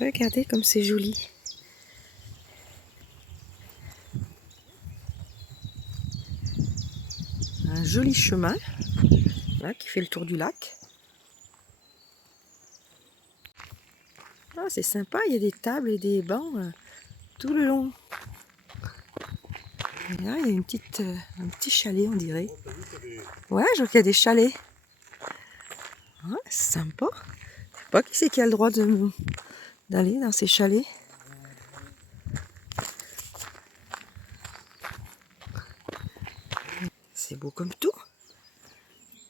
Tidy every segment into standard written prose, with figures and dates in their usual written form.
Regardez comme c'est joli. Un joli chemin là, qui fait le tour du lac. Ah, c'est sympa, il y a des tables et des bancs tout le long. Et là, il y a un petit chalet, on dirait. Ouais, je vois qu'il y a des chalets. Ouais, c'est sympa. Je sais pas qui c'est qui a le droit d'aller dans ces chalets. C'est beau comme tout.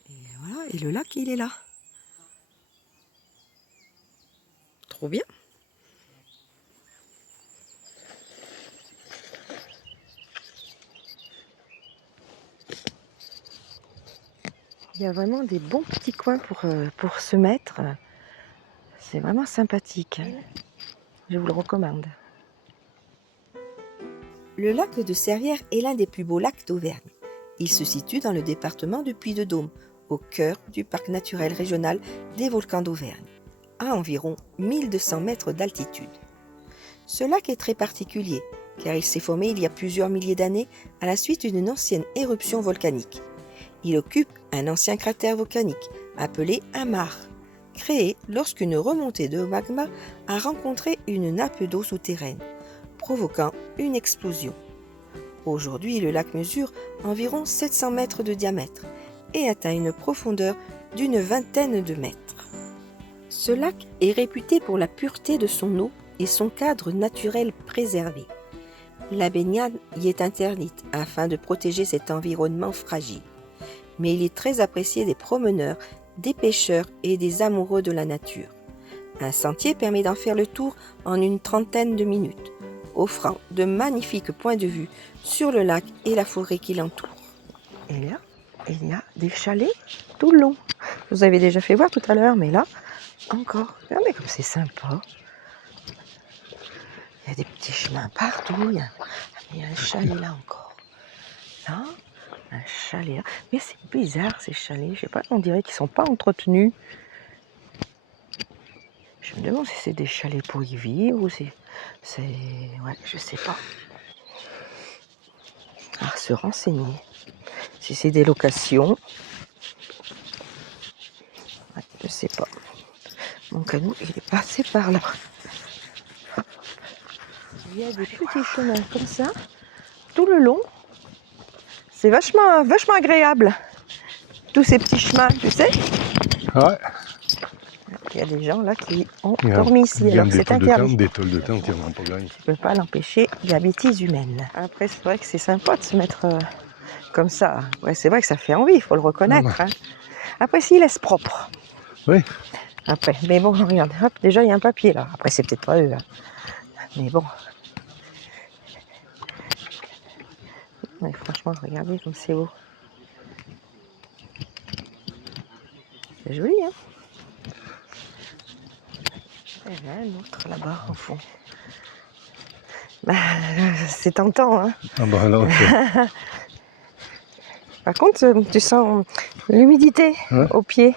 Et voilà, et le lac, il est là. Trop bien. Il y a vraiment des bons petits coins pour se mettre. C'est vraiment sympathique. Je vous le recommande. Le lac de Serrières est l'un des plus beaux lacs d'Auvergne. Il se situe dans le département du Puy-de-Dôme, au cœur du parc naturel régional des volcans d'Auvergne, à environ 1200 mètres d'altitude. Ce lac est très particulier, car il s'est formé il y a plusieurs milliers d'années à la suite d'une ancienne éruption volcanique. Il occupe un ancien cratère volcanique, appelé un mare, créé lorsqu'une remontée de magma a rencontré une nappe d'eau souterraine, provoquant une explosion. Aujourd'hui, le lac mesure environ 700 mètres de diamètre et atteint une profondeur d'une vingtaine de mètres. Ce lac est réputé pour la pureté de son eau et son cadre naturel préservé. La baignade y est interdite afin de protéger cet environnement fragile. Mais il est très apprécié des promeneurs, des pêcheurs et des amoureux de la nature. Un sentier permet d'en faire le tour en une trentaine de minutes, offrant de magnifiques points de vue sur le lac et la forêt qui l'entoure. Et là, il y a des chalets tout le long. Je vous avais déjà fait voir tout à l'heure, mais là, encore. Regardez comme c'est sympa. Il y a des petits chemins partout. Il y a un chalet là encore. Là, un chalet là. Mais c'est bizarre ces chalets. Je sais pas, on dirait qu'ils sont pas entretenus. Je me demande si c'est des chalets pour y vivre ou c'est... Ouais, je sais pas. À se renseigner. Si c'est des locations. Ouais, je sais pas. Mon canot, il est passé par là. Il y a des petits chemins comme ça, tout le long. C'est vachement agréable. Tous ces petits chemins, tu sais. Ouais. Il y a des gens là qui ont dormi ici, alors que c'est interdit. Des tôles de tente, il n'y en a pas gagné. Tu ne peux pas l'empêcher, il y a bêtise humaine. Après, c'est vrai que c'est sympa de se mettre comme ça. Ouais, c'est vrai que ça fait envie, il faut le reconnaître. Hein. Après, s'il laisse propre. Oui. Après, mais bon, regarde, hop, déjà il y a un papier là. Après, c'est peut-être pas eux. Hein. Mais bon. Ouais, franchement, regardez comme c'est beau. C'est joli, hein. Il y en a un autre là-bas, au fond. Bah, c'est tentant, hein. Ah bah non, Par contre, tu sens l'humidité aux pieds.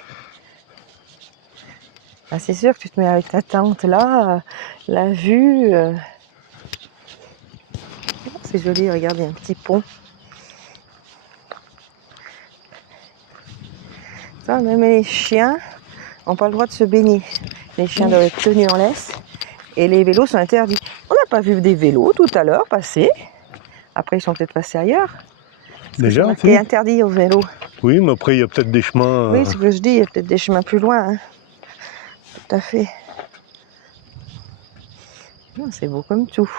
Ah, c'est sûr que tu te mets avec ta tente là, la vue. C'est joli, regarde, il y a un petit pont. Ça, même les chiens n'ont pas le droit de se baigner. Les chiens doivent être tenus en laisse et les vélos sont interdits. On n'a pas vu des vélos tout à l'heure passer. Après, ils sont peut-être passés ailleurs. déjà, c'est interdit aux vélos. Oui, mais après, il y a peut-être des chemins... Oui, c'est ce que je dis, il y a peut-être des chemins plus loin. Hein. Tout à fait. C'est beau comme tout.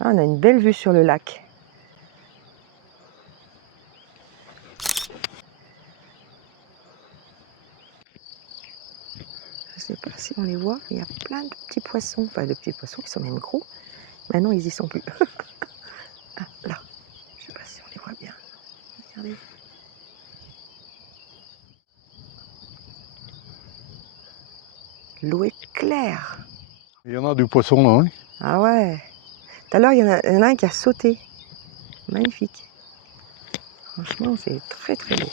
Là, on a une belle vue sur le lac. Je ne sais pas si on les voit, il y a plein de petits poissons, enfin de petits poissons qui sont même gros. Maintenant, ils y sont plus. Ah, là. Je ne sais pas si on les voit bien. Regardez. L'eau est claire. Il y en a du poisson là, hein. Ah ouais. Tout à l'heure, il y en a un qui a sauté. Magnifique. Franchement, c'est très très beau.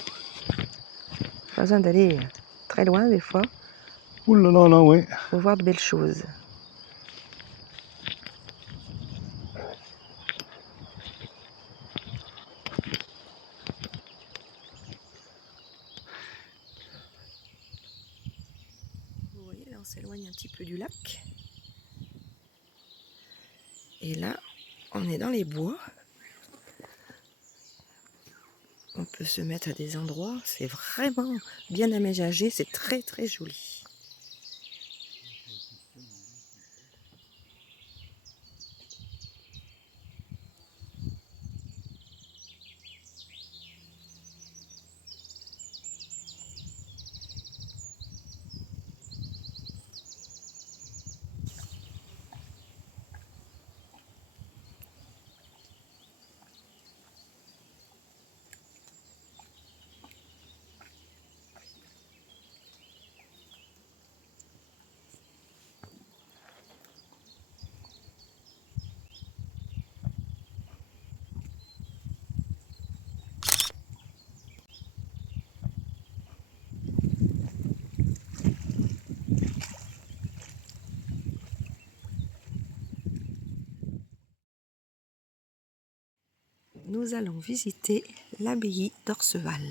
Pas besoin d'aller très loin des fois. Ouh là là là, ouais. Pour voir de belles choses. Vous voyez, là on s'éloigne un petit peu du lac. Et là, on est dans les bois. On peut se mettre à des endroits, c'est vraiment bien aménagé, c'est très très joli. Nous allons visiter l'abbaye d'Orcival.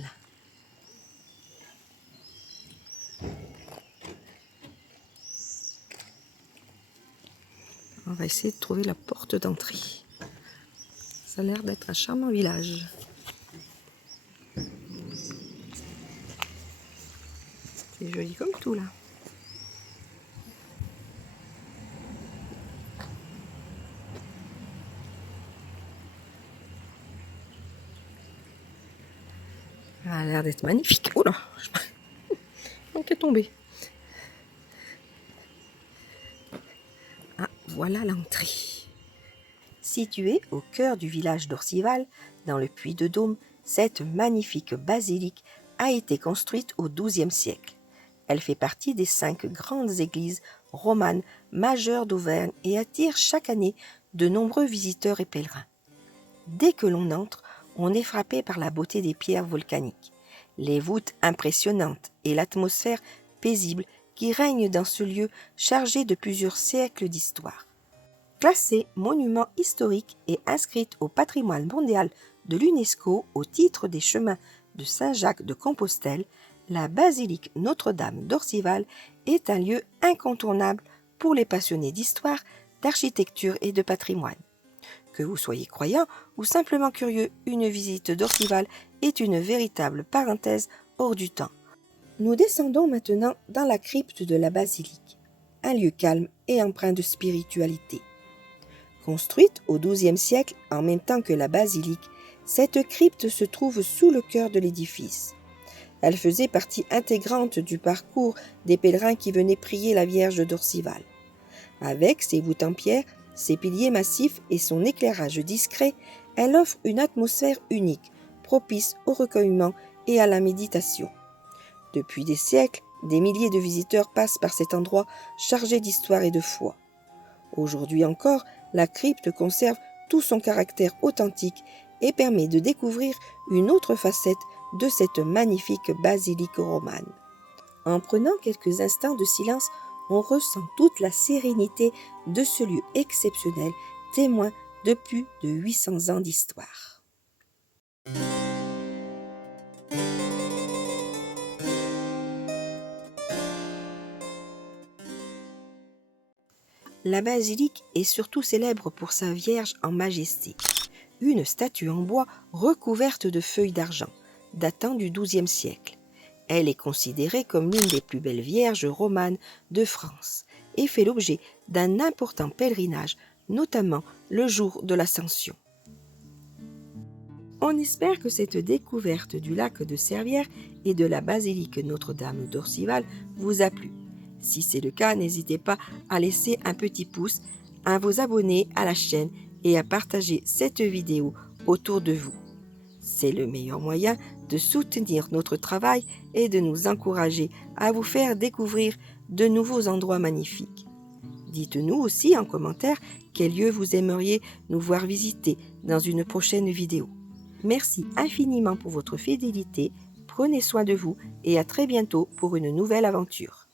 On va essayer de trouver la porte d'entrée. Ça a l'air d'être un charmant village. C'est joli comme tout là. Ça a l'air d'être magnifique. Oh là, on est tombé. Ah, voilà l'entrée. Située au cœur du village d'Orcival, dans le Puy-de-Dôme, cette magnifique basilique a été construite au XIIe siècle. Elle fait partie des 5 grandes églises romanes majeures d'Auvergne et attire chaque année de nombreux visiteurs et pèlerins. Dès que l'on entre, on est frappé par la beauté des pierres volcaniques, les voûtes impressionnantes et l'atmosphère paisible qui règne dans ce lieu chargé de plusieurs siècles d'histoire. Classée monument historique et inscrite au patrimoine mondial de l'UNESCO au titre des chemins de Saint-Jacques de Compostelle, la basilique Notre-Dame d'Orcival est un lieu incontournable pour les passionnés d'histoire, d'architecture et de patrimoine. Que vous soyez croyant ou simplement curieux, une visite d'Orcival est une véritable parenthèse hors du temps. Nous descendons maintenant dans la crypte de la basilique, un lieu calme et empreint de spiritualité. Construite au XIIe siècle en même temps que la basilique, cette crypte se trouve sous le cœur de l'édifice. Elle faisait partie intégrante du parcours des pèlerins qui venaient prier la Vierge d'Orcival. Avec ses voûtes en pierre, ses piliers massifs et son éclairage discret, elle offre une atmosphère unique, propice au recueillement et à la méditation. Depuis des siècles, des milliers de visiteurs passent par cet endroit chargé d'histoire et de foi. Aujourd'hui encore, la crypte conserve tout son caractère authentique et permet de découvrir une autre facette de cette magnifique basilique romane. En prenant quelques instants de silence, on ressent toute la sérénité de ce lieu exceptionnel, témoin de plus de 800 ans d'histoire. La basilique est surtout célèbre pour sa Vierge en majesté, une statue en bois recouverte de feuilles d'argent, datant du XIIe siècle. Elle est considérée comme l'une des plus belles vierges romanes de France et fait l'objet d'un important pèlerinage, notamment le jour de l'Ascension. On espère que cette découverte du lac de Servières et de la basilique Notre-Dame d'Orcival vous a plu. Si c'est le cas, n'hésitez pas à laisser un petit pouce, à vous abonner à la chaîne et à partager cette vidéo autour de vous. C'est le meilleur moyen de soutenir notre travail et de nous encourager à vous faire découvrir de nouveaux endroits magnifiques. Dites-nous aussi en commentaire quels lieux vous aimeriez nous voir visiter dans une prochaine vidéo. Merci infiniment pour votre fidélité, prenez soin de vous et à très bientôt pour une nouvelle aventure.